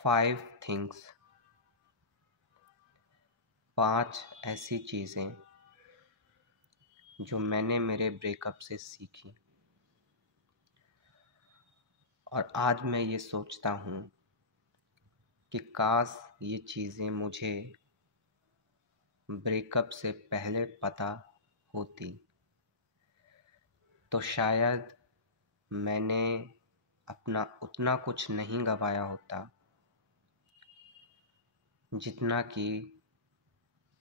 5 things, 5 ऐसी चीज़ें जो मैंने मेरे ब्रेकअप से सीखी। और आज मैं ये सोचता हूँ कि काश ये चीज़ें मुझे ब्रेकअप से पहले पता होती तो शायद मैंने अपना उतना कुछ नहीं गंवाया होता जितना कि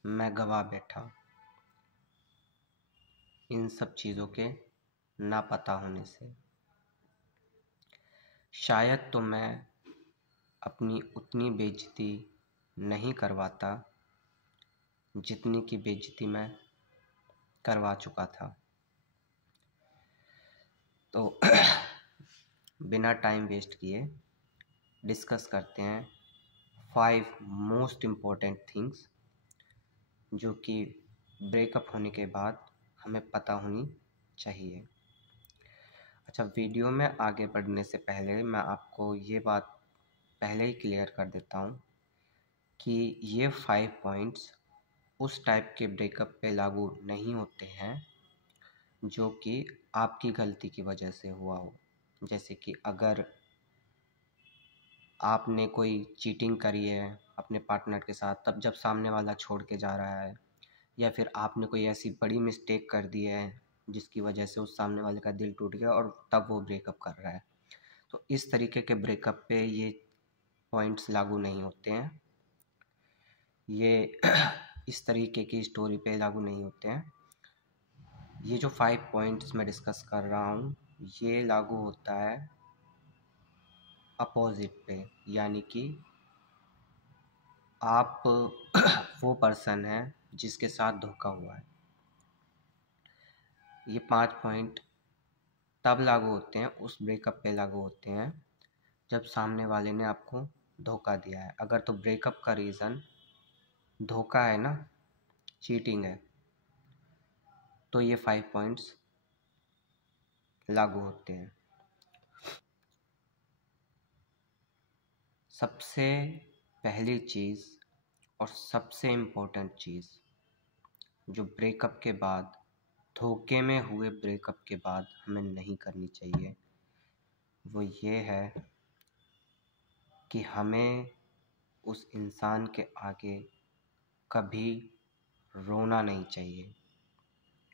मैं गंवा बैठा इन सब चीज़ों के ना पता होने से। शायद तो मैं अपनी उतनी बेइज्जती नहीं करवाता जितनी की बेइज्जती मैं करवा चुका था। तो बिना टाइम वेस्ट किए डिस्कस करते हैं 5 मोस्ट इम्पोर्टेंट थिंग्स जो कि ब्रेकअप होने के बाद हमें पता होनी चाहिए। अच्छा, वीडियो में आगे बढ़ने से पहले मैं आपको ये बात पहले ही क्लियर कर देता हूँ कि ये 5 पॉइंट्स उस टाइप के ब्रेकअप पे लागू नहीं होते हैं जो कि आपकी गलती की वजह से हुआ हो। जैसे कि अगर आपने कोई चीटिंग करी है अपने पार्टनर के साथ तब जब सामने वाला छोड़ के जा रहा है, या फिर आपने कोई ऐसी बड़ी मिस्टेक कर दी है जिसकी वजह से उस सामने वाले का दिल टूट गया और तब वो ब्रेकअप कर रहा है, तो इस तरीके के ब्रेकअप पे ये पॉइंट्स लागू नहीं होते हैं। ये इस तरीके की स्टोरी पे लागू नहीं होते हैं। ये जो 5 पॉइंट्स मैं डिस्कस कर रहा हूँ ये लागू होता है अपोजिट पे, यानी कि आप वो पर्सन है जिसके साथ धोखा हुआ है। ये 5 पॉइंट तब लागू होते हैं, उस ब्रेकअप पे लागू होते हैं जब सामने वाले ने आपको धोखा दिया है। अगर तो ब्रेकअप का रीज़न धोखा है ना, चीटिंग है, तो ये 5 पॉइंट्स लागू होते हैं। सबसे पहली चीज़ और सबसे इम्पोर्टेंट चीज़ जो ब्रेकअप के बाद, धोखे में हुए ब्रेकअप के बाद हमें नहीं करनी चाहिए, वो ये है कि हमें उस इंसान के आगे कभी रोना नहीं चाहिए,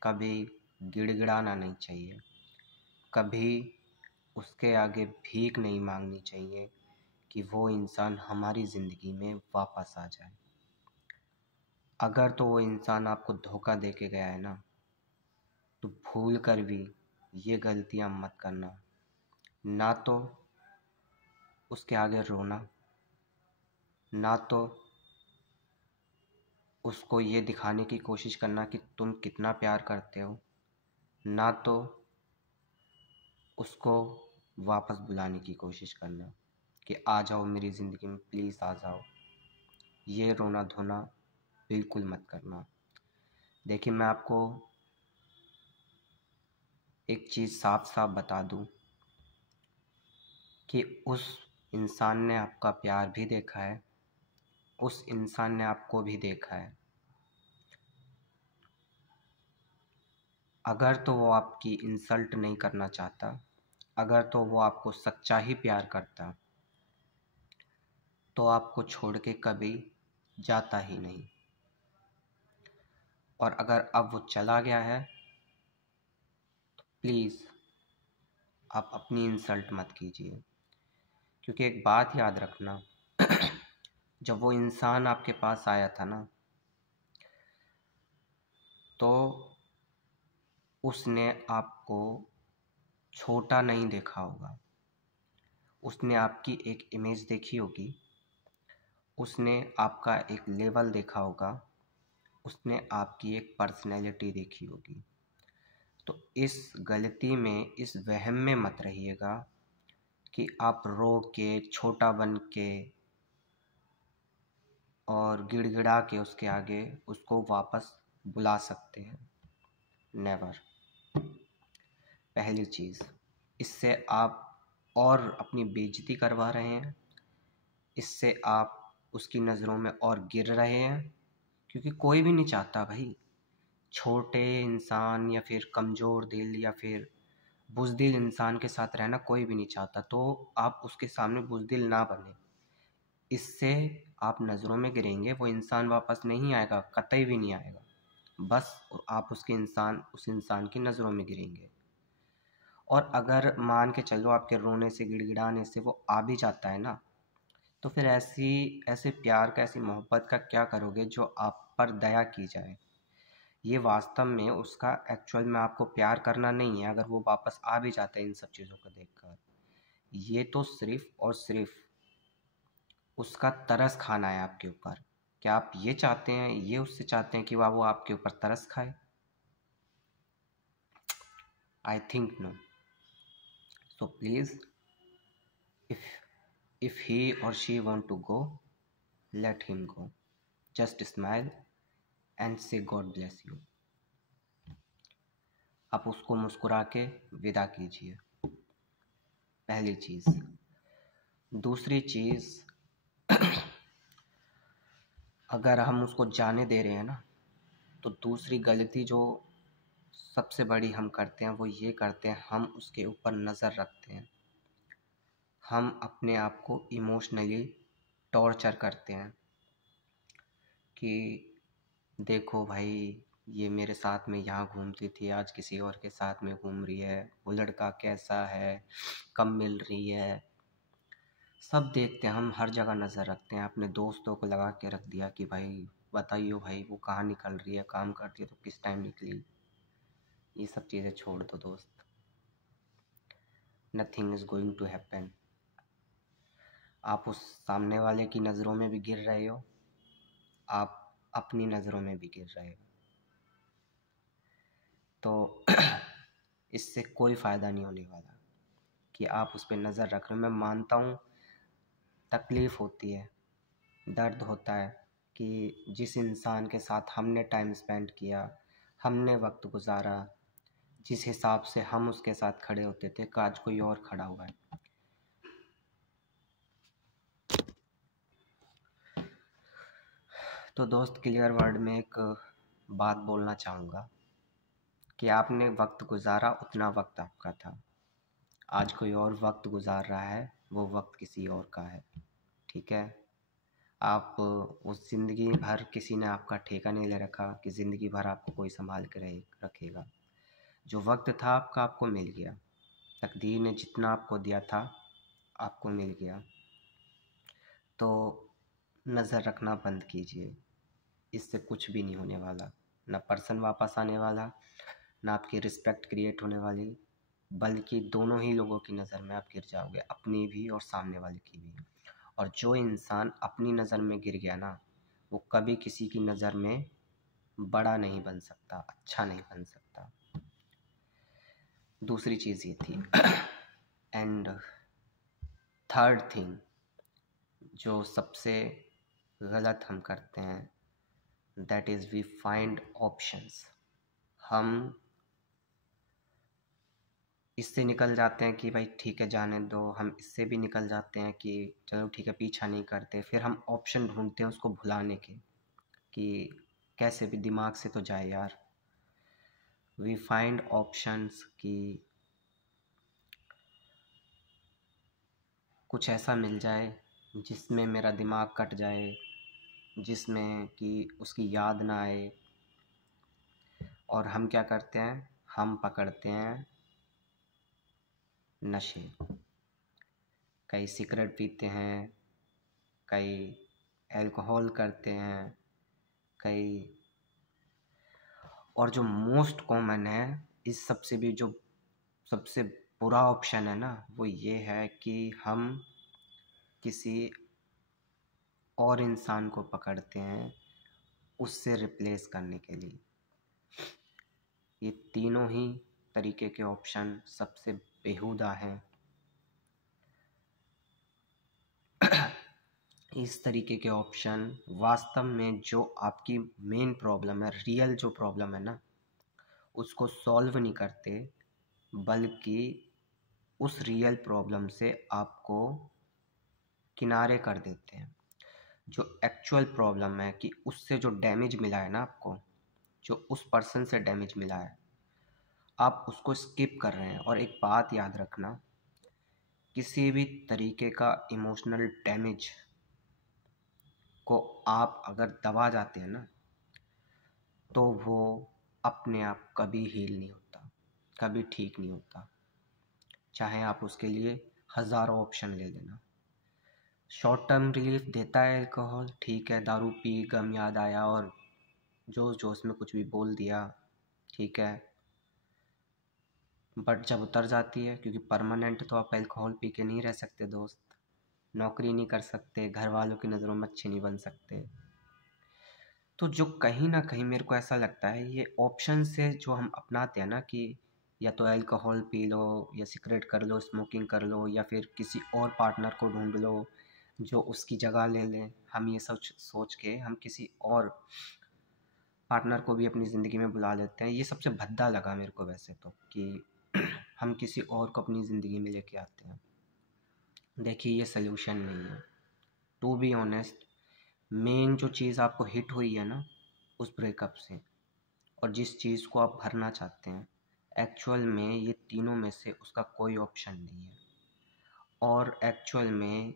कभी गिड़गिड़ाना नहीं चाहिए, कभी उसके आगे भीख नहीं मांगनी चाहिए कि वो इंसान हमारी ज़िंदगी में वापस आ जाए। अगर तो वो इंसान आपको धोखा दे के गया है ना, तो भूल कर भी ये गलतियाँ मत करना। ना तो उसके आगे रोना, ना तो उसको ये दिखाने की कोशिश करना कि तुम कितना प्यार करते हो, ना तो उसको वापस बुलाने की कोशिश करना कि आ जाओ मेरी ज़िंदगी में, प्लीज़ आ जाओ। ये रोना धोना बिल्कुल मत करना। देखिए, मैं आपको एक चीज़ साफ साफ बता दूं कि उस इंसान ने आपका प्यार भी देखा है, उस इंसान ने आपको भी देखा है। अगर तो वो आपकी इंसल्ट नहीं करना चाहता, अगर तो वो आपको सच्चा ही प्यार करता, तो आपको छोड़ के कभी जाता ही नहीं। और अगर अब वो चला गया है तो प्लीज़ आप अपनी इंसल्ट मत कीजिए, क्योंकि एक बात याद रखना, जब वो इंसान आपके पास आया था ना, तो उसने आपको छोटा नहीं देखा होगा, उसने आपकी एक इमेज देखी होगी, उसने आपका एक लेवल देखा होगा, उसने आपकी एक पर्सनैलिटी देखी होगी। तो इस गलती में, इस वहम में मत रहिएगा कि आप रो के, छोटा बन के और गिड़गिड़ा के उसके आगे उसको वापस बुला सकते हैं। नेवर। पहली चीज़, इससे आप और अपनी बेइज्जती करवा रहे हैं, इससे आप उसकी नज़रों में और गिर रहे हैं, क्योंकि कोई भी नहीं चाहता भाई छोटे इंसान या फिर कमज़ोर दिल या फिर बुज़दिल इंसान के साथ रहना कोई भी नहीं चाहता। तो आप उसके सामने बुज़दिल ना बने, इससे आप नज़रों में गिरेंगे, वो इंसान वापस नहीं आएगा, कतई भी नहीं आएगा। बस आप उस इंसान की नज़रों में गिरेंगे। और अगर मान के चलो आपके रोने से गिड़गिड़ाने से वो आ भी जाता है ना, तो फिर ऐसे प्यार का, ऐसी मोहब्बत का क्या करोगे जो आप पर दया की जाए। ये वास्तव में उसका एक्चुअल में आपको प्यार करना नहीं है, अगर वो वापस आ भी जाता है इन सब चीज़ों को देखकर। ये तो सिर्फ और सिर्फ उसका तरस खाना है आपके ऊपर। क्या आप ये चाहते हैं, ये उससे चाहते हैं कि वो आपके ऊपर तरस खाए? I think no. So please, if if he or she want to go, let him go. Just smile and say God bless you. आप उसको मुस्कुरा के विदा कीजिए, पहली चीज़। दूसरी चीज़, अगर हम उसको जाने दे रहे हैं ना, तो दूसरी गलती जो सबसे बड़ी हम करते हैं वो ये करते हैं, हम उसके ऊपर नज़र रखते हैं। हम अपने आप को इमोशनली टॉर्चर करते हैं कि देखो भाई, ये मेरे साथ में यहाँ घूमती थी, आज किसी और के साथ में घूम रही है, वो लड़का कैसा है, कब मिल रही है। सब देखते हैं, हम हर जगह नज़र रखते हैं। अपने दोस्तों को लगा के रख दिया कि भाई बताइए भाई वो कहाँ निकल रही है, काम करती है तो किस टाइम निकली। ये सब चीज़ें छोड़ दो दोस्त, nothing is going to happen. आप उस सामने वाले की नज़रों में भी गिर रहे हो, आप अपनी नज़रों में भी गिर रहे हो, तो इससे कोई फ़ायदा नहीं होने वाला कि आप उस पर नज़र रख रहे हो। मैं मानता हूँ तकलीफ़ होती है, दर्द होता है कि जिस इंसान के साथ हमने टाइम स्पेंड किया, हमने वक्त गुजारा, जिस हिसाब से हम उसके साथ खड़े होते थे, आज कोई और खड़ा हुआ है। तो दोस्त, क्लियर वर्ड में एक बात बोलना चाहूँगा कि आपने वक्त गुजारा, उतना वक्त आपका था। आज कोई और वक्त गुजार रहा है, वो वक्त किसी और का है, ठीक है। आप उस ज़िंदगी भर किसी ने आपका ठेका नहीं ले रखा कि ज़िंदगी भर आपको कोई संभाल के रखेगा। जो वक्त था आपका, आपको मिल गया। तकदीर ने जितना आपको दिया था आपको मिल गया। तो नज़र रखना बंद कीजिए, इससे कुछ भी नहीं होने वाला। ना पर्सन वापस आने वाला, ना आपकी रिस्पेक्ट क्रिएट होने वाली, बल्कि दोनों ही लोगों की नज़र में आप गिर जाओगे, अपनी भी और सामने वाले की भी। और जो इंसान अपनी नज़र में गिर गया ना, वो कभी किसी की नज़र में बड़ा नहीं बन सकता, अच्छा नहीं बन सकता। दूसरी चीज़ ये थी। एंड थर्ड थिंग जो सबसे गलत हम करते हैं, that is we find options. हम इससे निकल जाते हैं कि भाई ठीक है जाने दो, हम इससे भी निकल जाते हैं कि चलो ठीक है पीछा नहीं करते। फिर हम ऑप्शन ढूंढते हैं उसको भुलाने के कि कैसे भी दिमाग से तो जाए यार। वी फाइंड ऑप्शंस कि कुछ ऐसा मिल जाए जिसमें मेरा दिमाग कट जाए, जिसमें कि उसकी याद ना आए। और हम क्या करते हैं, हम पकड़ते हैं नशे। कई सिगरेट पीते हैं, कई अल्कोहल करते हैं, कई, और जो मोस्ट कॉमन है इस सबसे भी, जो सबसे बुरा ऑप्शन है ना, वो ये है कि हम किसी और इंसान को पकड़ते हैं उससे रिप्लेस करने के लिए। ये तीनों ही तरीके के ऑप्शन सबसे बेहुदा हैं। इस तरीके के ऑप्शन वास्तव में जो आपकी मेन प्रॉब्लम है, रियल जो प्रॉब्लम है ना, उसको सॉल्व नहीं करते, बल्कि उस रियल प्रॉब्लम से आपको किनारे कर देते हैं। जो एक्चुअल प्रॉब्लम है कि उससे जो डैमेज मिला है ना आपको, जो उस पर्सन से डैमेज मिला है, आप उसको स्किप कर रहे हैं। और एक बात याद रखना, किसी भी तरीके का इमोशनल डैमेज को आप अगर दबा जाते हैं ना, तो वो अपने आप कभी हील नहीं होता, कभी ठीक नहीं होता। चाहे आप उसके लिए हज़ारों ऑप्शन ले लेना। शॉर्ट टर्म रिलीफ देता है अल्कोहल, ठीक है, दारू पी, गम याद आया और जोश जोश में कुछ भी बोल दिया, ठीक है। बट जब उतर जाती है, क्योंकि परमानेंट तो आप अल्कोहल पी के नहीं रह सकते दोस्त, नौकरी नहीं कर सकते, घर वालों की नज़रों में अच्छे नहीं बन सकते। तो जो कहीं ना कहीं मेरे को ऐसा लगता है, ये ऑप्शन से जो हम अपनाते हैं ना कि या तो अल्कोहल पी लो, या सिगरेट कर लो, स्मोकिंग कर लो, या फिर किसी और पार्टनर को ढूंढ लो जो उसकी जगह ले लें। हम ये सब सोच के हम किसी और पार्टनर को भी अपनी ज़िंदगी में बुला लेते हैं। ये सबसे भद्दा लगा मेरे को वैसे तो, कि हम किसी और को अपनी ज़िंदगी में लेके आते हैं। देखिए, ये सल्यूशन नहीं है। टू बी ऑनेस्ट, मेन जो चीज़ आपको हिट हुई है ना उस ब्रेकअप से, और जिस चीज़ को आप भरना चाहते हैं, एक्चुअल में ये तीनों में से उसका कोई ऑप्शन नहीं है। और एक्चुअल में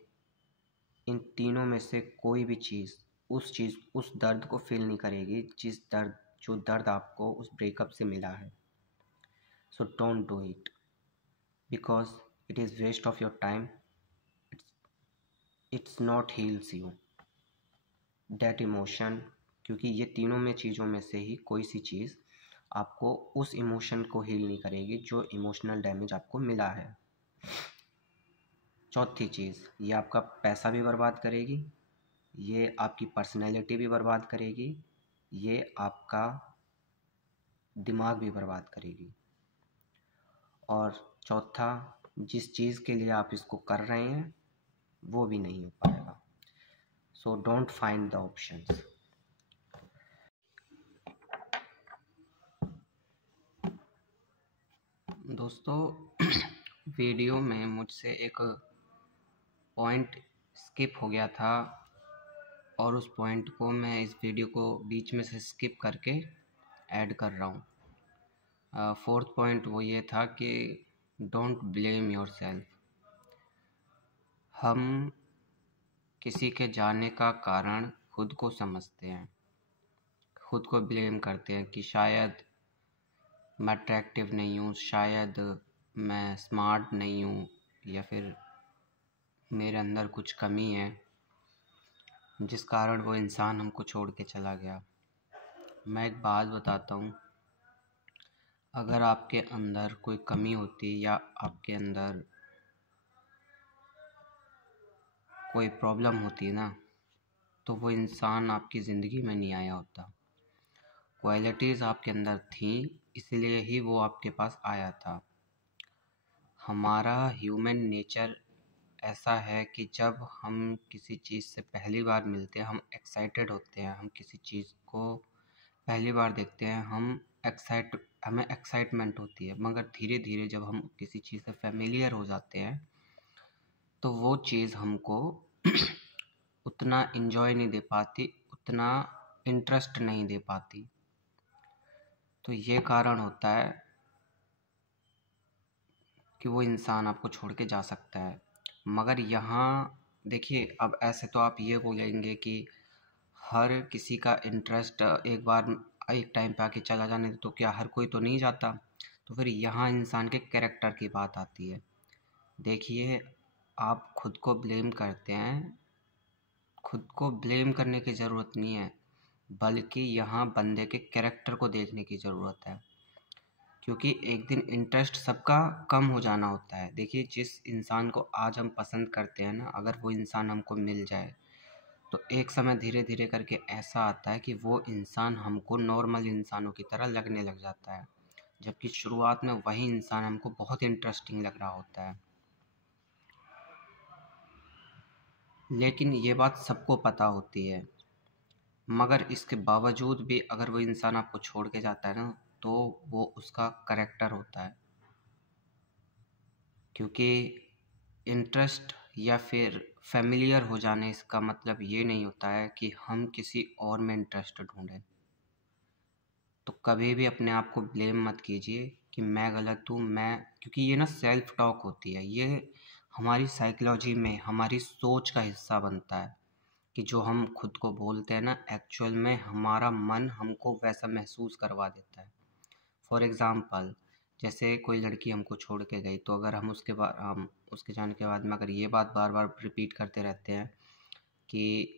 इन तीनों में से कोई भी चीज़ उस दर्द को फील नहीं करेगी जो दर्द आपको उस ब्रेकअप से मिला है। So don't do it, because it is waste of your time. It's not heals you that emotion, क्योंकि ये तीनों में चीज़ों में से ही कोई सी चीज़ आपको उस इमोशन को हील नहीं करेगी जो इमोशनल डैमेज आपको मिला है। चौथी चीज़, ये आपका पैसा भी बर्बाद करेगी, ये आपकी पर्सनैलिटी भी बर्बाद करेगी, ये आपका दिमाग भी बर्बाद करेगी। और चौथा, जिस चीज़ के लिए आप इसको कर रहे हैं वो भी नहीं हो पाएगा। So don't find the options. दोस्तों, वीडियो में मुझसे एक पॉइंट स्किप हो गया था, और उस पॉइंट को मैं इस वीडियो को बीच में से स्किप करके ऐड कर रहा हूँ। फोर्थ पॉइंट वो ये था कि डोंट ब्लेम योरसेल्फ। हम किसी के जाने का कारण खुद को समझते हैं, खुद को ब्लेम करते हैं कि शायद मैं अट्रैक्टिव नहीं हूँ, शायद मैं स्मार्ट नहीं हूँ, या फिर मेरे अंदर कुछ कमी है जिस कारण वो इंसान हमको छोड़ के चला गया। मैं एक बात बताता हूँ, अगर आपके अंदर कोई कमी होती या आपके अंदर कोई प्रॉब्लम होती ना, तो वो इंसान आपकी ज़िंदगी में नहीं आया होता। क्वालिटीज़ आपके अंदर थी, इसलिए ही वो आपके पास आया था। हमारा ह्यूमन नेचर ऐसा है कि जब हम किसी चीज़ से पहली बार मिलते हैं, हम एक्साइटेड होते हैं, हम किसी चीज़ को पहली बार देखते हैं, हमें एक्साइटमेंट होती है। मगर धीरे धीरे जब हम किसी चीज़ से फेमिलियर हो जाते हैं, तो वो चीज़ हमको उतना इन्जॉय नहीं दे पाती, उतना इंटरेस्ट नहीं दे पाती। तो ये कारण होता है कि वो इंसान आपको छोड़ के जा सकता है। मगर यहाँ देखिए, अब ऐसे तो आप ये बोलेंगे कि हर किसी का इंटरेस्ट एक बार एक टाइम पे आके चला जाने, तो क्या हर कोई तो नहीं जाता? तो फिर यहाँ इंसान के कैरेक्टर की बात आती है। देखिए, आप खुद को ब्लेम करते हैं, खुद को ब्लेम करने की ज़रूरत नहीं है, बल्कि यहाँ बंदे के कैरेक्टर को देखने की ज़रूरत है। क्योंकि एक दिन इंटरेस्ट सबका कम हो जाना होता है। देखिए, जिस इंसान को आज हम पसंद करते हैं ना, अगर वो इंसान हमको मिल जाए, तो एक समय धीरे धीरे करके ऐसा आता है कि वो इंसान हमको नॉर्मल इंसानों की तरह लगने लग जाता है, जबकि शुरुआत में वही इंसान हमको बहुत इंटरेस्टिंग लग रहा होता है। लेकिन ये बात सबको पता होती है, मगर इसके बावजूद भी अगर वो इंसान आपको छोड़ के जाता है ना, तो वो उसका कैरेक्टर होता है। क्योंकि इंटरेस्ट या फिर फेमिलियर हो जाने इसका मतलब ये नहीं होता है कि हम किसी और में इंटरेस्ट ढूंढें। तो कभी भी अपने आप को ब्लेम मत कीजिए कि मैं गलत हूँ, क्योंकि ये ना सेल्फ टॉक होती है, ये हमारी साइकोलॉजी में हमारी सोच का हिस्सा बनता है कि जो हम खुद को बोलते हैं ना, एक्चुअल में हमारा मन हमको वैसा महसूस करवा देता है। फॉर एग्ज़ाम्पल, जैसे कोई लड़की हमको छोड़ के गई, तो अगर हम उसके जाने के बाद में अगर ये बात बार बार रिपीट करते रहते हैं कि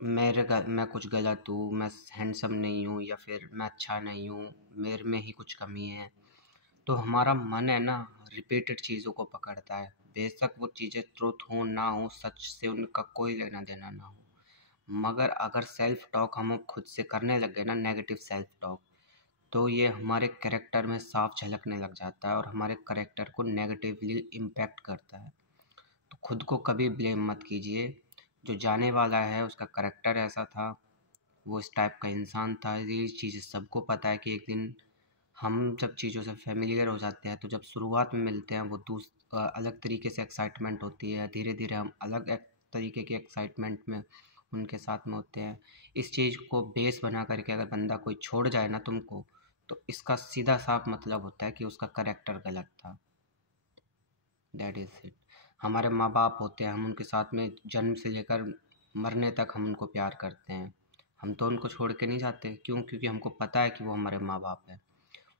मैं कुछ गलत हूँ, मैं हैंडसम नहीं हूँ, या फिर मैं अच्छा नहीं हूँ, मेरे में ही कुछ कमी है, तो हमारा मन है ना रिपीटेड चीज़ों को पकड़ता है। बेशक वो चीज़ें ट्रुथ हो ना हो, सच से उनका कोई लेना देना ना हो, मगर अगर सेल्फ टॉक हम खुद से करने लग गए ना, नेगेटिव सेल्फ टॉक, तो ये हमारे कैरेक्टर में साफ झलकने लग जाता है और हमारे कैरेक्टर को नेगेटिवली इम्पैक्ट करता है। तो खुद को कभी ब्लेम मत कीजिए। जो जाने वाला है उसका कैरेक्टर ऐसा था, वो इस टाइप का इंसान था। ये चीज़ें सबको पता है कि एक दिन हम जब चीज़ों से फेमिलियर हो जाते हैं, तो जब शुरुआत में मिलते हैं वो अलग तरीके से एक्साइटमेंट होती है, धीरे धीरे हम अलग एक तरीके की एक्साइटमेंट में उनके साथ में होते हैं। इस चीज़ को बेस बना करके अगर बंदा कोई छोड़ जाए ना तुमको, तो इसका सीधा साफ मतलब होता है कि उसका कैरेक्टर गलत था। That is it. हमारे माँ बाप होते हैं, हम उनके साथ में जन्म से लेकर मरने तक हम उनको प्यार करते हैं। हम तो उनको छोड़ के नहीं जाते। क्यों? क्योंकि हमको पता है कि वो हमारे माँ बाप हैं।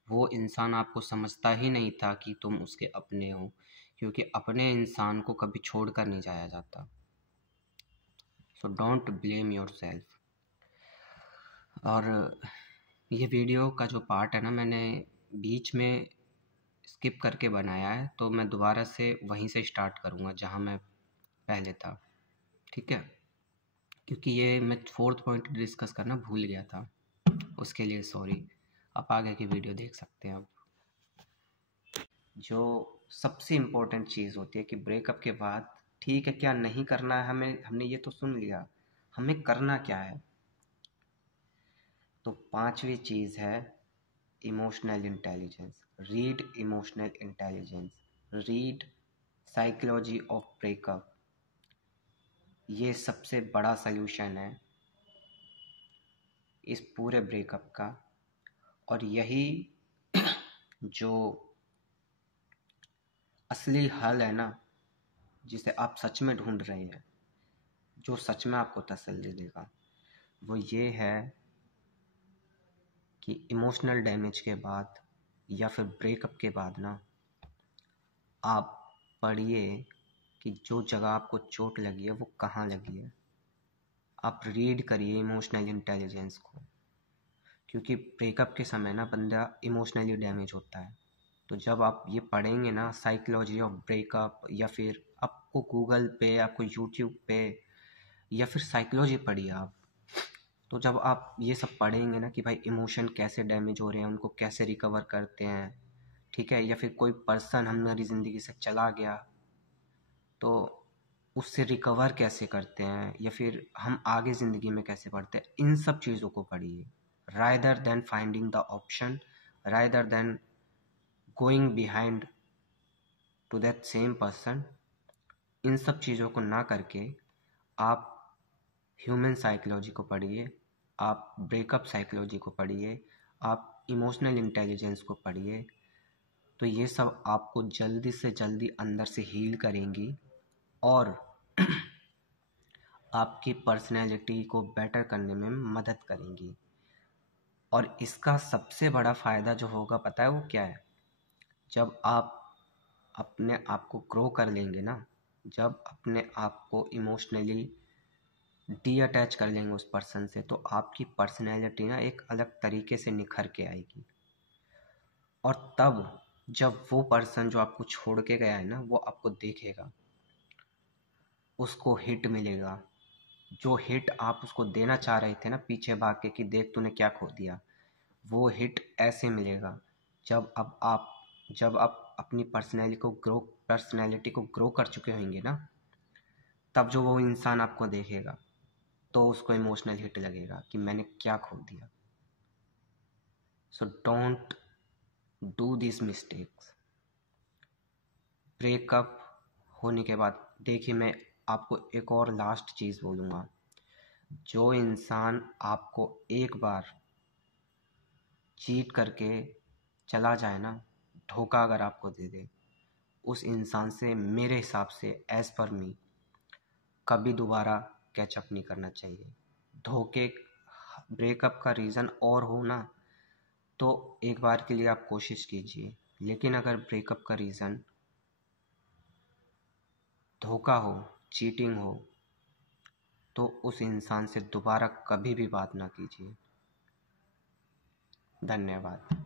वो इंसान आपको समझता ही नहीं था कि तुम उसके अपने हो, क्योंकि अपने इंसान को कभी छोड़ कर नहीं जाया जाता। So don't blame your self. और ये वीडियो का जो पार्ट है ना, मैंने बीच में स्किप करके बनाया है, तो मैं दोबारा से वहीं से स्टार्ट करूँगा जहाँ मैं पहले था। ठीक है? क्योंकि ये मैं 4th पॉइंट डिस्कस करना भूल गया था, उसके लिए सॉरी। आप आगे की वीडियो देख सकते हैं। अब जो सबसे इम्पोर्टेंट चीज़ होती है कि ब्रेकअप के बाद ठीक है क्या नहीं करना है हमें, हमने ये तो सुन लिया, हमें करना क्या है। तो 5वीं चीज़ है emotional intelligence. Read emotional intelligence, read psychology of breakup. ये सबसे बड़ा सल्यूशन है इस पूरे ब्रेकअप का, और यही जो असली हल है ना, जिसे आप सच में ढूंढ रहे हैं, जो सच में आपको तसल्ली देगा, वो ये है कि इमोशनल डैमेज के बाद या फिर ब्रेकअप के बाद ना, आप पढ़िए कि जो जगह आपको चोट लगी है वो कहाँ लगी है। आप रीड करिए इमोशनल इंटेलिजेंस को, क्योंकि ब्रेकअप के समय ना बंदा इमोशनली डैमेज होता है। तो जब आप ये पढ़ेंगे ना साइकोलॉजी ऑफ ब्रेकअप, या फिर आपको गूगल पे, आपको यूट्यूब पे, या फिर साइकोलॉजी पढ़िए आप, तो जब आप ये सब पढ़ेंगे ना कि भाई इमोशन कैसे डैमेज हो रहे हैं, उनको कैसे रिकवर करते हैं, ठीक है, या फिर कोई पर्सन हमारी ज़िंदगी से चला गया तो उससे रिकवर कैसे करते हैं, या फिर हम आगे ज़िंदगी में कैसे बढ़ते हैं, इन सब चीज़ों को पढ़िए। Rather than finding the option, rather than going behind to that same person, इन सब चीज़ों को ना करके आप ह्यूमन साइकोलॉजी को पढ़िए, आप ब्रेकअप साइकोलॉजी को पढ़िए, आप इमोशनल इंटेलिजेंस को पढ़िए। तो ये सब आपको जल्दी से जल्दी अंदर से हील करेंगी और आपकी पर्सनैलिटी को बेटर करने में मदद करेंगी। और इसका सबसे बड़ा फ़ायदा जो होगा पता है वो क्या है? जब आप अपने आप को ग्रो कर लेंगे ना, जब अपने आप को इमोशनली डी अटैच कर लेंगे उस पर्सन से, तो आपकी पर्सनैलिटी ना एक अलग तरीके से निखर के आएगी। और तब जब वो पर्सन जो आपको छोड़ के गया है ना, वो आपको देखेगा, उसको हिट मिलेगा। जो हिट आप उसको देना चाह रहे थे ना पीछे भाग के कि देख तूने क्या खो दिया, वो हिट ऐसे मिलेगा जब आप अपनी पर्सनैलिटी को ग्रो कर चुके होंगे ना, तब जो वो इंसान आपको देखेगा तो उसको इमोशनल हिट लगेगा कि मैंने क्या खो दिया। सो don't do this mistakes. Breakup होने के बाद देखिए, मैं आपको एक और लास्ट चीज़ बोलूँगा। जो इंसान आपको एक बार चीट करके चला जाए ना, धोखा अगर आपको दे दे, उस इंसान से मेरे हिसाब से एज़ पर मी कभी दोबारा कैचअप नहीं करना चाहिए। धोखे ब्रेकअप का रीज़न और हो ना, तो एक बार के लिए आप कोशिश कीजिए, लेकिन अगर ब्रेकअप का रीज़न धोखा हो, चीटिंग हो, तो उस इंसान से दोबारा कभी भी बात ना कीजिए। धन्यवाद।